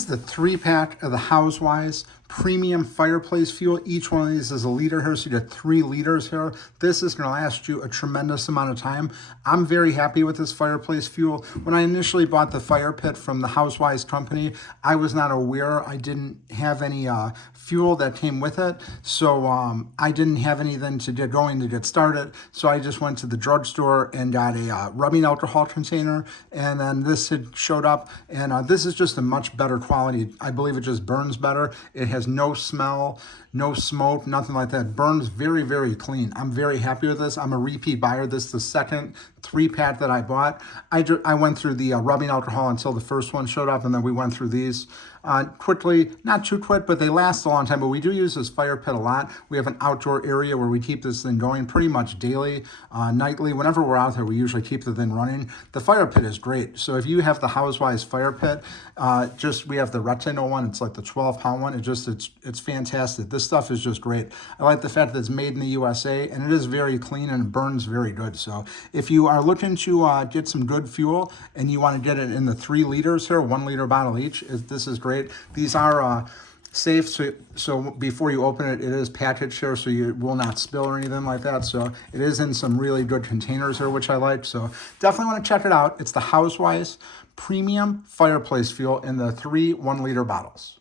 is the 3-pack of the Housewise premium fireplace fuel. Each one of these is a liter here, so you get 3 liters here. This is going to last you a tremendous amount of time. I'm very happy with this fireplace fuel. When I initially bought the fire pit from the Housewise company, I was not aware. I didn't have any fuel that came with it, so I didn't have anything to get going to get started. So I just went to the drugstore and got a rubbing alcohol container, and then this had showed up, and this is just a much better quality. I believe it just burns better. It has no smell, no smoke, nothing like that. It burns very, very clean. I'm very happy with this. I'm a repeat buyer. This is the second 3-pack that I bought. I went through the rubbing alcohol until the first one showed up, and then we went through these quickly, not too quick, but they last a long time. But we do use this fire pit a lot. We have an outdoor area where we keep this thing going pretty much daily, nightly. Whenever we're out there, we usually keep the thing running. The fire pit is great. So if you have the Housewise fire pit, we have the rectangle one. It's like the 12-pound one. It's fantastic. This stuff is just great. I like the fact that it's made in the USA, and it is very clean and it burns very good. So if you are looking to get some good fuel and you want to get it in the 3 liters here, 1 liter bottle each, this is great. These are safe, so before you open it, it is packaged here, so you will not spill or anything like that. So it is in some really good containers here, which I like. So definitely want to check it out. It's the Housewise Premium Fireplace Fuel in the 3 1-liter bottles.